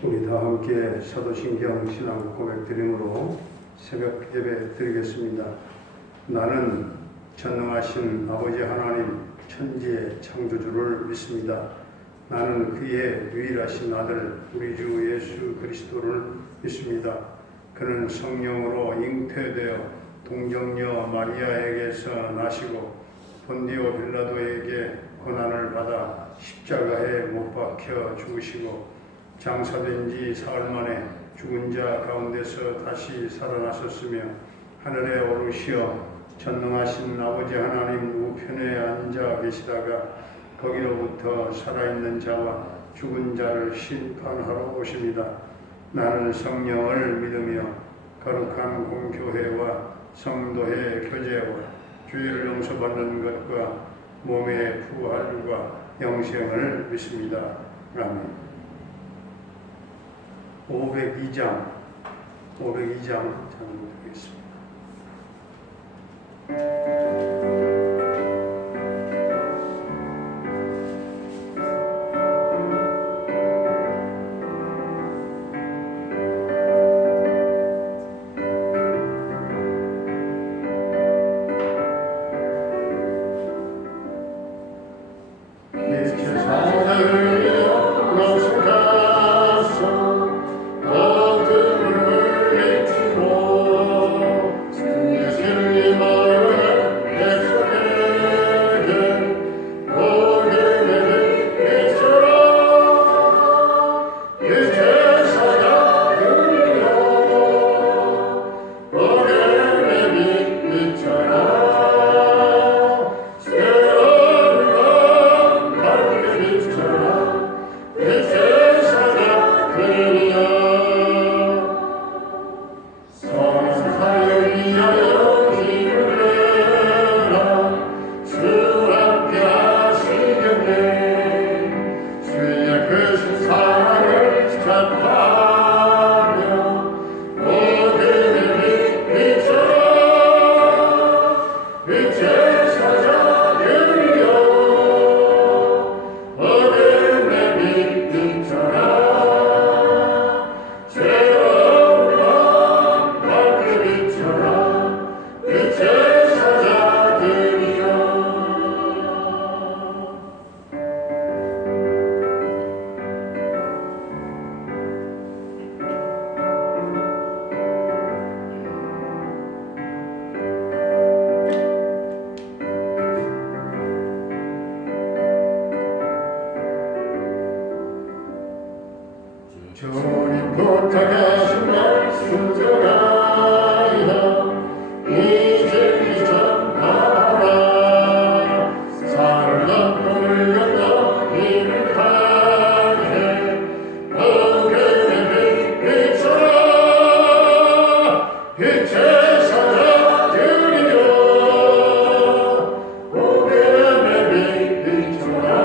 우리 다 함께 사도신경 신앙 고백 드림으로 새벽 예배 드리겠습니다. 나는 전능하신 아버지 하나님 천지의 창조주를 믿습니다. 나는 그의 유일하신 아들 우리 주 예수 그리스도를 믿습니다. 그는 성령으로 잉태되어 동정녀 마리아에게서 나시고 본디오 빌라도에게 고난을 받아 십자가에 못 박혀 죽으시고 장사된 지 사흘 만에 죽은 자 가운데서 다시 살아나셨으며 하늘에 오르시어 전능하신 아버지 하나님 우편에 앉아 계시다가 거기로부터 살아있는 자와 죽은 자를 심판하러 오십니다. 나는 성령을 믿으며 거룩한 공교회와 성도의 교제와 죄를 용서받는 것과 몸의 부활과 영생을 믿습니다. 아멘. 502장 장독하겠습니다. 주님 부탁하신 말씀 전하여 이제 전하라. 산을 건너 물을 건너 길을 가게 어둠의 빛비춰라. 빛의 사자들이여 어둠의 빛비춰라.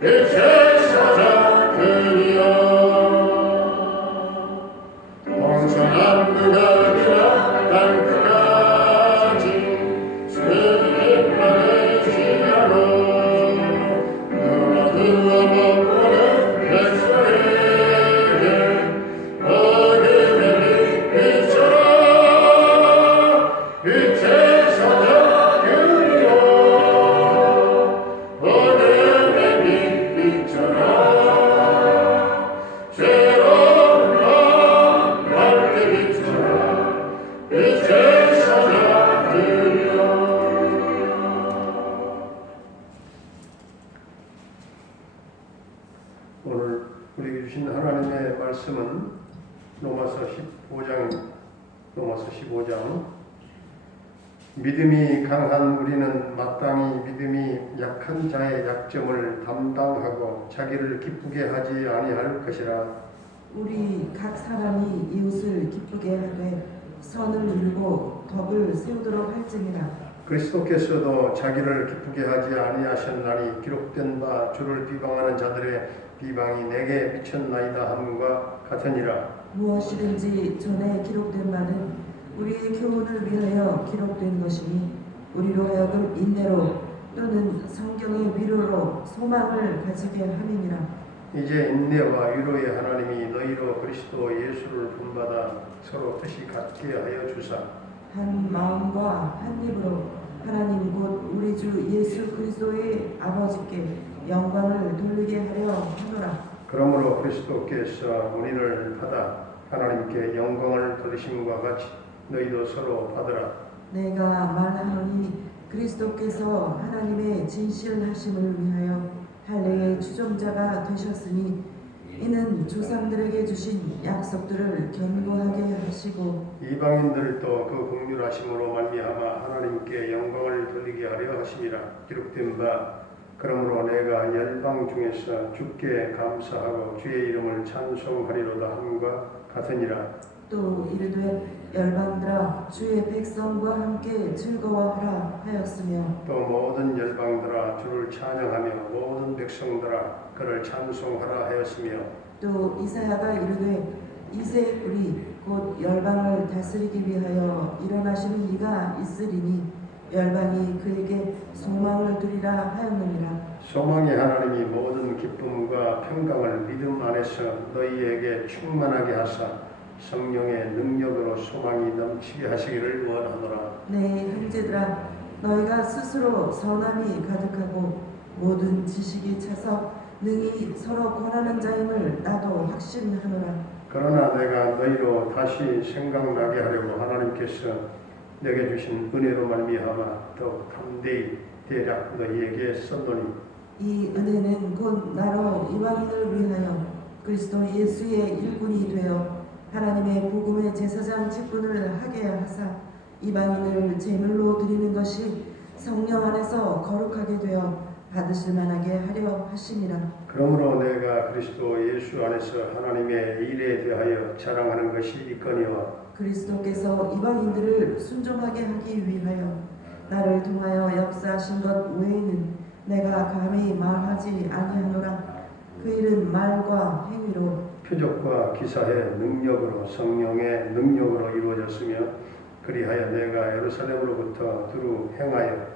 빛의 사자들이여 동서남 그가니라 땅 끝까지 세계 땅의 지하로 누구도 못 보는 백성에게 어둠의 빛 비춰라. 빛의 사자들이여 어둠의 빛 비춰라. 죄로운 밤 밝게 비춰라. 빛의 사자들이여. 오늘 우리에게 주신 하나님의 말씀은 로마서 15장 믿음이 강한 우리는 마땅히 믿음이 약한 자의 약점을 담당하고 자기를 기쁘게 하지 아니할 것이라. 우리 각 사람이 이웃을 기쁘게 하되 선을 이루고 덕을 세우도록 할지니라. 그리스도께서도 자기를 기쁘게 하지 아니하셨나니 기록된 바 주를 비방하는 자들의 비방이 내게 미쳤나이다 함과 같으니라. 무엇이든지 전에 기록된 바는 우리의 교훈을 위하여 기록된 것이니 우리로 하여금 인내로 또는 성경의 위로로 소망을 가지게 함이니라. 이제 인내와 위로의 하나님이 너희로 그리스도 예수를 본받아 서로 뜻이 같게 하여 주사 한 마음과 한 입으로 하나님 곧 우리 주 예수 그리스도의 아버지께 영광을 돌리게 하려 하노라. 그러므로 그리스도께서 우리를 받아 하나님께 영광을 돌리심과 같이 너희도 서로 받으라. 내가 말하노니 그리스도께서 하나님의 진실하심을 위하여 할례의 추종자가 되셨으니 이는 조상들에게 주신 약속들을 견고하게 하시고 이방인들도 그 긍휼하심으로 말미암아 하나님께 영광을 돌리게 하려 하심이라. 기록된 바 그러므로 내가 열방 중에서 주께 감사하고 주의 이름을 찬송하리로다 함과 같으니라. 또 이르되 열방들아 주의 백성과 함께 즐거워하라 하였으며 또 모든 열방들아 주를 찬양하며 모든 백성들아 그를 찬송하라 하였으며 또 이사야가 이르되 이새 우리 곧 열방을 다스리기 위하여 일어나시는 이가 있으리니 열방이 그에게 소망을 두리라 하였느니라. 소망의 하나님이 모든 기쁨과 평강을 믿음 안에서 너희에게 충만하게 하사 성령의 능력으로 소망이 넘치게 하시기를 원하노라. 네 형제들아 너희가 스스로 선함이 가득하고 모든 지식이 차서 능히 서로 권하는 자임을 나도 확신하노라. 그러나 내가 너희로 다시 생각나게 하려고 하나님께서 내게 주신 은혜로 말미암아 더욱 담대히 대략 너희에게 썼노니 이 은혜는 곧 나로 이방인을 위하여 그리스도 예수의 일꾼이 되어 하나님의 복음의 제사장 직분을 하게 하사 이방인을 제물로 드리는 것이 성령 안에서 거룩하게 되어 받으실 만하게 하려 하심이라. 그러므로 내가 그리스도 예수 안에서 하나님의 일에 대하여 자랑하는 것이 있거니와 그리스도께서 이방인들을 순종하게 하기 위하여 나를 통하여 역사하신 것 외에는 내가 감히 말하지 아니하노라. 그 일은 말과 행위로 표적과 기사의 능력으로 성령의 능력으로 이루어졌으며 그리하여 내가 예루살렘으로부터 두루 행하여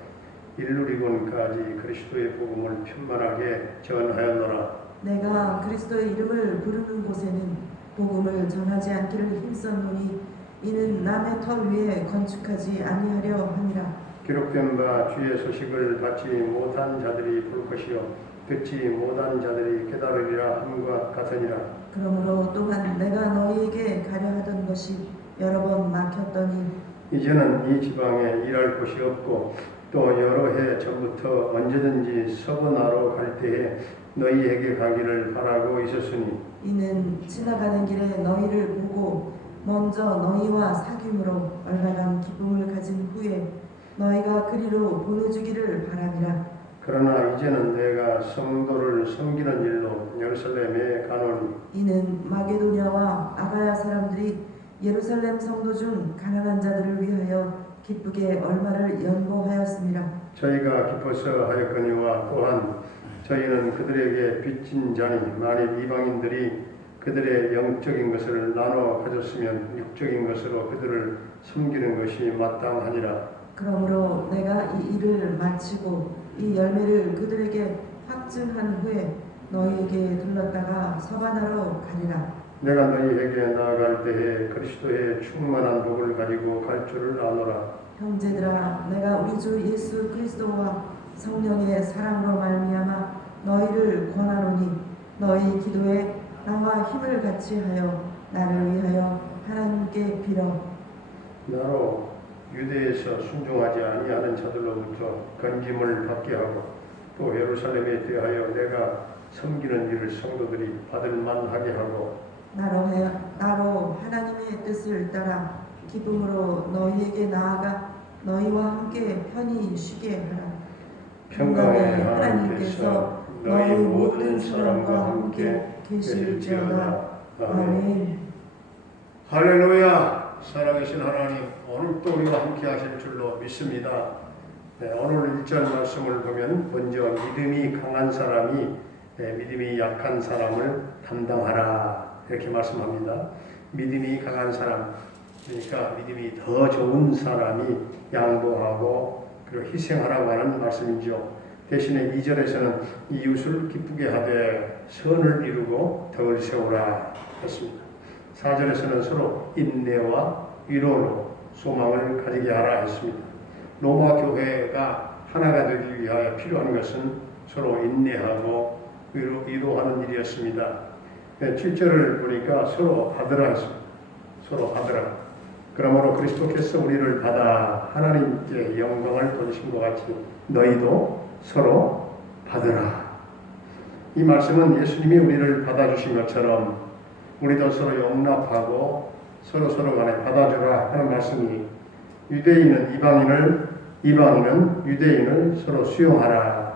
일루리곤까지 그리스도의 복음을 편만하게 전하였노라. 내가 그리스도의 이름을 부르는 곳에는 복음을 전하지 않기를 힘썼노니 이는 남의 터 위에 건축하지 아니하려 함이라. 기록된 바 주의 소식을 받지 못한 자들이 볼 것이요 듣지 못한 자들이 깨달으리라 함과 같으니라. 그러므로 또한 내가 너희에게 가려 하던 것이 여러 번 막혔더니 이제는 이 지방에 일할 곳이 없고 또 여러 해 전부터 언제든지 서브나로 갈 때에 너희에게 가기를 바라고 있었으니 이는 지나가는 길에 너희를 보고 먼저 너희와 사귐으로 얼마간 기쁨을 가진 후에 너희가 그리로 보내주기를 바라니라. 그러나 이제는 내가 성도를 섬기는 일로 예루살렘에 가노니 이는 마게도냐와 아가야 사람들이 예루살렘 성도 중 가난한 자들을 위하여 기쁘게 얼마를 연보하였습니다. 저희가 기뻐서 하였거니와 또한 저희는 그들에게 빚진 자니 만일 이방인들이 그들의 영적인 것을 나눠 가졌으면 육적인 것으로 그들을 섬기는 것이 마땅하니라. 그러므로 내가 이 일을 마치고 이 열매를 그들에게 확증한 후에 너희에게 들렀다가 서반하러 가리라. 내가 너희에게 나아갈 때에 그리스도의 충만한 복을 가지고 갈 줄을 아노라. 형제들아 내가 우리 주 예수 그리스도와 성령의 사랑으로 말미암아 너희를 권하노니 너희 기도에 나와 힘을 같이 하여 나를 위하여 하나님께 빌어. 나로 유대에서 순종하지 아니하는 자들로부터 건짐을 받게 하고 또 예루살렘에 대하여 내가 섬기는 일을 성도들이 받을 만하게 하고 나로 하나님의 뜻을 따라 기쁨으로 너희에게 나아가 너희와 함께 편히 쉬게 하라. 평강의 하나님께서 너희 모든 사람과 함께 계실지어다. 아멘. 할렐루야. 살아계신 하나님, 오늘 또 우리와 함께 하실 줄로 믿습니다. 네, 오늘 1절 말씀을 보면 먼저 믿음이 강한 사람이 믿음이 약한 사람을 담당하라 이렇게 말씀합니다. 믿음이 강한 사람, 그러니까 믿음이 더 좋은 사람이 양보하고 그리고 희생하라고 하는 말씀이죠. 대신에 2절에서는 이웃을 기쁘게 하되 선을 이루고 덕을 세우라 했습니다. 4절에서는 서로 인내와 위로로 소망을 가지게 하라 했습니다. 로마 교회가 하나가 되기 위하여 필요한 것은 서로 인내하고 위로하는 일이었습니다. 7절을 보니까 서로 받으라 했습니다. 서로 받으라. 그러므로 그리스도께서 우리를 받아 하나님께 영광을 돌리신 것 같이 너희도 서로 받으라. 이 말씀은 예수님이 우리를 받아주신 것처럼 우리도 서로 용납하고 서로 간에 받아주라 하는 말씀이 유대인은 이방인은 유대인을 서로 수용하라.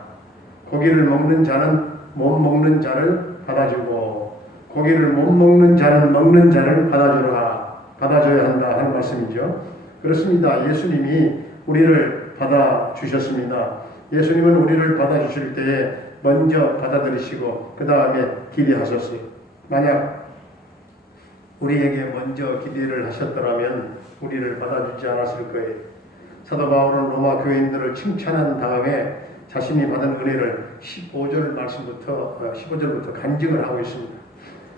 고기를 먹는 자는 못 먹는 자를 받아주고 고기를 못 먹는 자는 먹는 자를 받아줘야 한다 하는 말씀이죠. 그렇습니다. 예수님이 우리를 받아주셨습니다. 예수님은 우리를 받아주실 때에 먼저 받아들이시고 그 다음에 기대하셨어요. 만약 우리에게 먼저 기대를 하셨더라면 우리를 받아주지 않았을 거예요. 사도 바울은 로마 교인들을 칭찬한 다음에 자신이 받은 은혜를 15절부터 간증을 하고 있습니다.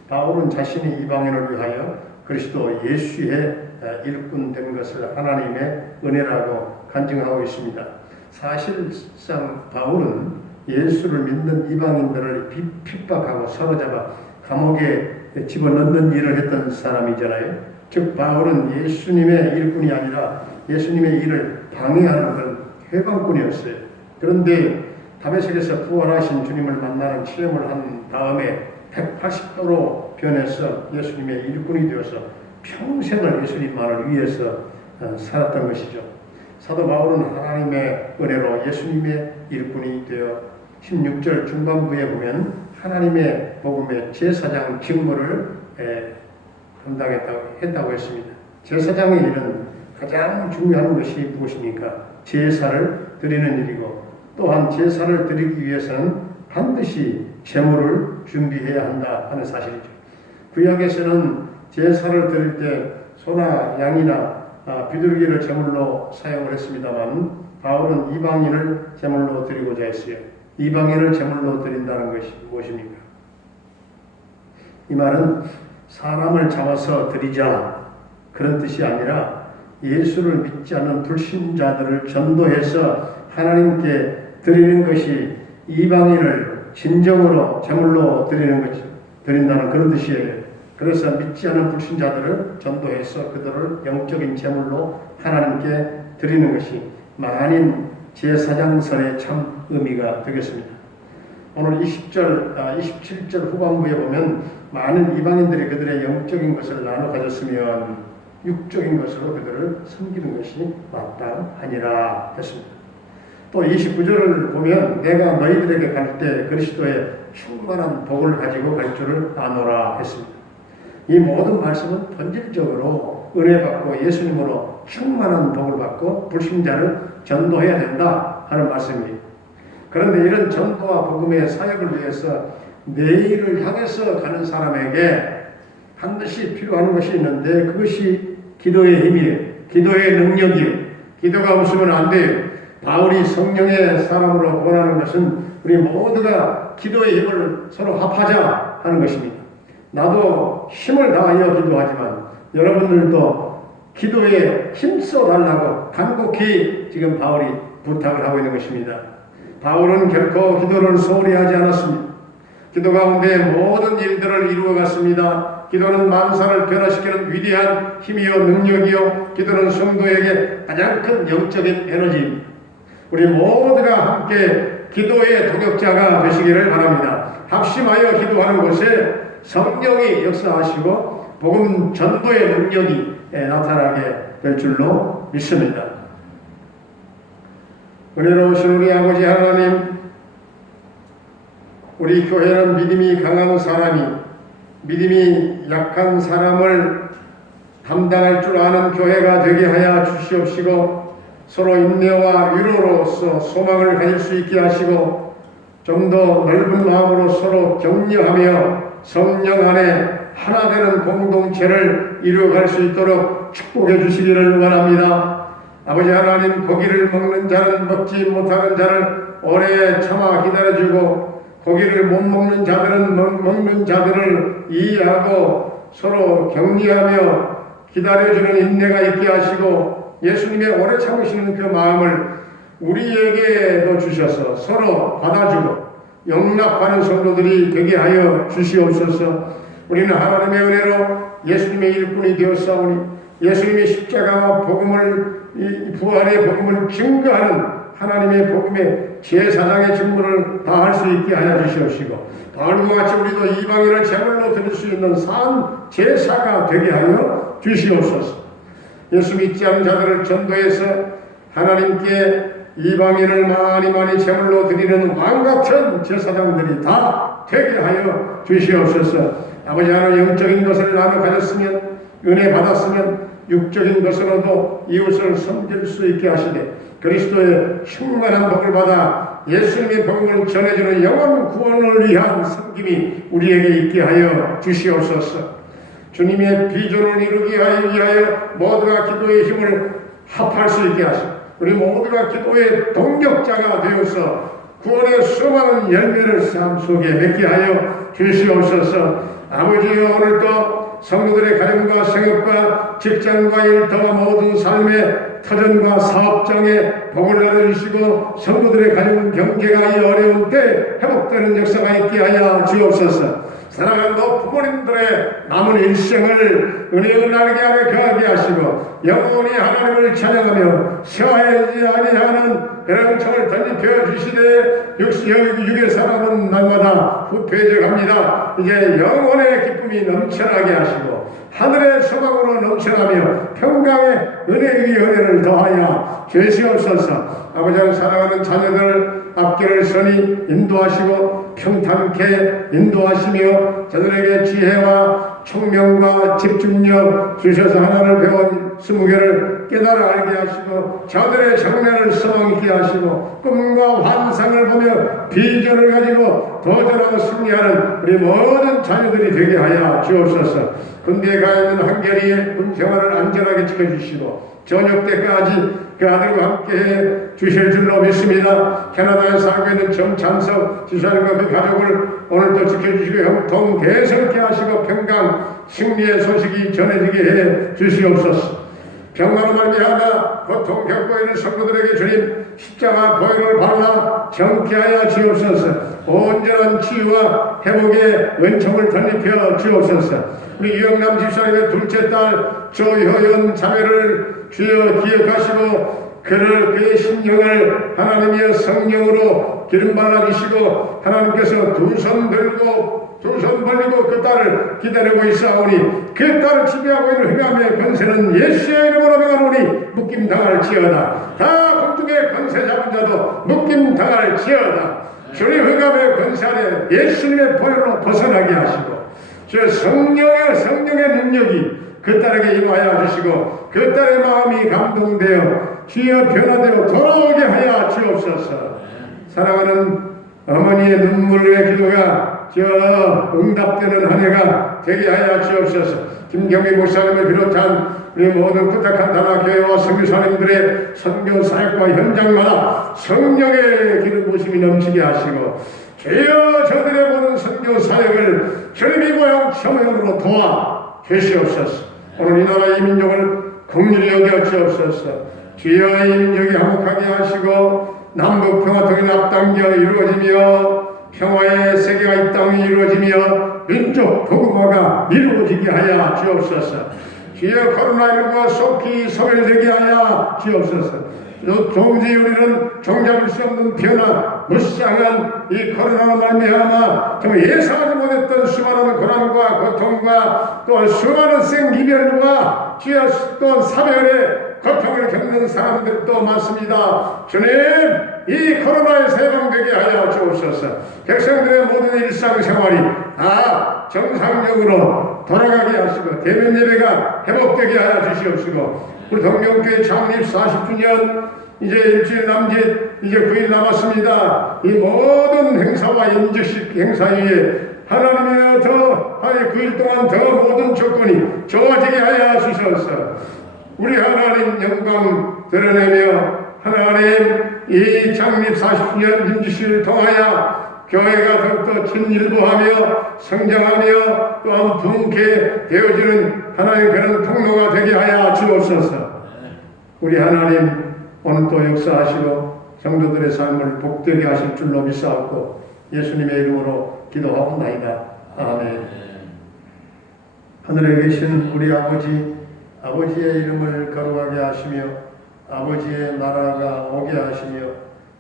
바울은 자신이 이방인을 위하여 그리스도 예수의 일꾼 된 것을 하나님의 은혜라고 간증하고 있습니다. 사실상 바울은 예수를 믿는 이방인들을 핍박하고 사로잡아 감옥에 집어넣는 일을 했던 사람이잖아요. 즉 바울은 예수님의 일꾼이 아니라 예수님의 일을 방해하는 그런 해방꾼이었어요. 그런데 다메섹에서 부활하신 주님을 만나는 체험을 한 다음에 180도로 변해서 예수님의 일꾼이 되어서 평생을 예수님만을 위해서 살았던 것이죠. 사도 바울은 하나님의 은혜로 예수님의 일꾼이 되어 16절 중반부에 보면 하나님의 복음의 제사장 직무를 했다고 했습니다. 제사장의 일은 가장 중요한 것이 무엇입니까? 제사를 드리는 일이고 또한 제사를 드리기 위해서는 반드시 제물을 준비해야 한다 하는 사실이죠. 구약에서는 제사를 드릴 때 소나 양이나 비둘기를 제물로 사용을 했습니다만 바울은 이방인을 제물로 드리고자 했어요. 이방인을 제물로 드린다는 것이 무엇입니까? 이 말은 사람을 잡아서 드리자 그런 뜻이 아니라 예수를 믿지 않는 불신자들을 전도해서 하나님께 드리는 것이 이방인을 진정으로 제물로 드린다는 그런 뜻이에요. 그래서 믿지 않는 불신자들을 전도해서 그들을 영적인 제물로 하나님께 드리는 것이 만인 제사장설의 참 의미가 되겠습니다. 오늘 27절 후반부에 보면 많은 이방인들이 그들의 영적인 것을 나눠 가졌으면 육적인 것으로 그들을 섬기는 것이 마땅하니라 했습니다. 또 29절을 보면 내가 너희들에게 갈 때 그리스도의 충만한 복을 가지고 갈 줄을 아노라 했습니다. 이 모든 말씀은 본질적으로 은혜 받고 예수님으로 충만한 복을 받고 불신자를 전도해야 된다 하는 말씀이에요. 그런데 이런 전도와 복음의 사역을 위해서 내일을 향해서 가는 사람에게 반드시 필요한 것이 있는데 그것이 기도의 힘이에요. 기도의 능력이에요. 기도가 없으면 안 돼요. 바울이 성령의 사람으로 원하는 것은 우리 모두가 기도의 힘을 서로 합하자 하는 것입니다. 나도 힘을 다하여 기도하지만 여러분들도 기도에 힘써 달라고 간곡히 지금 바울이 부탁을 하고 있는 것입니다. 바울은 결코 기도를 소홀히 하지 않았습니다. 기도 가운데 모든 일들을 이루어갔습니다. 기도는 만사를 변화시키는 위대한 힘이요 능력이요 기도는 성도에게 가장 큰 영적인 에너지입니다. 우리 모두가 함께 기도의 동역자가 되시기를 바랍니다. 합심하여 기도하는 곳에 성령이 역사하시고 복음 전도의 능력이 나타나게 될 줄로 믿습니다. 은혜로우신 우리 아버지 하나님, 우리 교회는 믿음이 강한 사람이 믿음이 약한 사람을 담당할 줄 아는 교회가 되게 하여 주시옵시고 서로 인내와 위로로서 소망을 가질 수 있게 하시고 좀 더 넓은 마음으로 서로 격려하며 성령 안에 하나 되는 공동체를 이루어갈 수 있도록 축복해 주시기를 원합니다. 아버지 하나님, 고기를 먹는 자는 먹지 못하는 자를 오래 참아 기다려주고, 고기를 못 먹는 자들은 먹는 자들을 이해하고 서로 격려하며 기다려주는 인내가 있게 하시고, 예수님의 오래 참으시는 그 마음을 우리에게도 주셔서 서로 받아주고 용납하는 성도들이 되게 하여 주시옵소서. 우리는 하나님의 은혜로 예수님의 일꾼이 되었사오니, 예수님의 십자가와 복음을, 이 부활의 복음을 증거하는 하나님의 복음의 제사장의 직무를 다할 수 있게 하여 주시옵시고, 바울과 같이 우리도 이방인을 제물로 드릴 수 있는 산 제사가 되게 하여 주시옵소서. 예수 믿지 않은 자들을 전도해서 하나님께 이방인을 많이 제물로 드리는 왕같은 제사장들이 다 되게 하여 주시옵소서. 아버지 하나님, 영적인 것을 나눠 가졌으면, 은혜 받았으면 육적인 것으로도 이웃을 섬길 수 있게 하시되, 그리스도의 충만한 복을 받아 예수님의 복음을 전해주는 영원 구원을 위한 섬김이 우리에게 있게 하여 주시옵소서. 주님의 비전을 이루기 위하여 모두가 기도의 힘을 합할 수 있게 하시고, 우리 모두가 기도의 동력자가 되어서 구원의 수많은 열매를 삶 속에 맺게 하여 주시옵소서. 아버지여, 오늘도 성도들의 가정과 생업과 직장과 일터와 모든 삶의 터전과 사업장에 복을 내려주시고, 성도들의 가정 경제가 이 어려운 때 회복되는 역사가 있게 하여 주옵소서. 사랑하는 부모님들의 남은 일생을 은혜를 나누게 하며 거하게 하시고, 영원히 하나님을 찬양하며 쇠하지 아니하는 그런 청을 던집혀 주시되, 육의 사람은 날마다 후패져 갑니다. 이제 영혼의 기쁨이 넘쳐나게 하시고 하늘의 소망으로 넘쳐나며 평강의 은혜 위에 은혜를 더하여 주시옵소서. 아버지는 사랑하는 자녀들 앞길을 선히 인도하시고 평탄케 인도하시며, 저들에게 지혜와 총명과 집중력 주셔서 하나를 배운 20개를 깨달아 알게 하시고, 저들의 정면을 소망 있게 하시고, 꿈과 환상을 보며 비전을 가지고 도전하고 승리하는 우리 모든 자녀들이 되게 하여 주옵소서. 군대에 가 있는 한결이의 군 생활을 안전하게 지켜주시고, 저녁 때까지 그 아들과 함께 해 주실 줄로 믿습니다. 캐나다에 살고 있는 정찬석 지사님과 그 가족을 오늘도 지켜주시고 형통 대성케 하시고 평강 승리의 소식이 전해지게 해 주시옵소서. 병마로 말미암아 고통 겪고 있는 성도들에게 주님 십자가 보혈을 발라 정케하여 주옵소서. 온전한 치유와 회복의 은총을 덧입혀 주옵소서. 우리 유영남 집사님의 둘째 딸 조효연 자매를 주여 기억하시고, 그의 심령을 하나님의 성령으로 기름 발라주시고, 하나님께서 두 손 벌리고 그 딸을 기다리고 있사오니, 그 딸을 지배하고 있는 흑암의 권세는 예수의 이름으로 명하노니 묶임 당할지어다. 다 공중의 권세 잡은 자도 묶임 당할지어다. 주님 흑암의 권세 안에 예수님의 보혈로 벗어나게 하시고, 저 성령의 능력이 그 딸에게 임하여 주시고, 그 딸의 마음이 감동되어 주여 변화되어 돌아오게 하여 주옵소서. 사랑하는 어머니의 눈물의 기도가 응답되는 한 해가 되게 하여 주옵소서. 김경미 목사님을 비롯한 우리 모든 부탁한 단합교회와 선교사님들의 선교 사역과 현장마다 성령의 기름 부심이 넘치게 하시고, 주여 저들의 모든 선교 사역을 주님의 모양 처모형으로 도와 주시옵소서. 오늘 이 나라 이 민족을 긍휼히 여겨 주옵소서. 주여 이 민족이 화목하게 하시고 남북 평화통일 앞당겨 이루어지며 평화의 세계가 이 땅에 이루어지며 민족 복음화가 이루어지게 하여 주옵소서. 주여 코로나19가 속히 소멸되게 하여 주옵소서. 도무지 우리는 종잡을 수 없는 변화, 무쌍한 이 코로나로 말미암아 정말 예상하지 못했던 수많은 고난과 고통과 또한 수많은 생이별과 주여 또한 사별의 고통을 겪는 사람들도 많습니다. 주님, 이 코로나에서 해방되게 하여 주옵소서. 백성들의 모든 일상생활이 다 정상적으로 돌아가게 하시고 대면 예배가 회복되게 하여 주시옵시고, 우리 동명교회 창립 40주년 이제 일주일 남짓 이제 9일 남았습니다. 이 모든 행사와 인적식 행사 위에 하나님의 더 9일 동안 더 모든 조건이 좋아지게 하여 주셔서 우리 하나님 영광 드러내며 하나님 이 창립 40주년 민주시를 통하여 교회가 더욱더 진일보하며 성장하며 또한 부흥케 되어지는 하나님 그런 통로가 되게 하여 주옵소서. 우리 하나님 오늘 또 역사하시고 성도들의 삶을 복되게 하실 줄로 믿사옵고 예수님의 이름으로 기도하옵나이다. 아멘. 하늘에 계신 우리 아버지의 이름을 거룩하게 하시며 아버지의 나라가 오게 하시며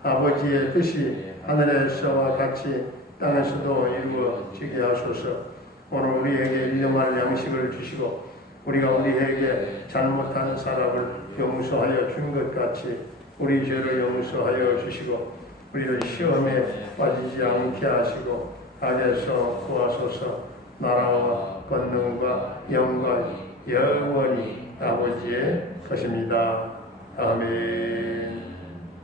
아버지의 뜻이 하늘에서와 같이 땅에서도 이루어지게 하소서. 오늘 우리에게 일용할 양식을 주시고 우리가 우리에게 잘못한 사람을 용서하여 준 것 같이 우리 죄를 용서하여 주시고 우리를 시험에 빠지지 않게 하시고 악에서 구하소서. 나라와 권능과 영광 영원히 아버지의 것입니다. 아멘.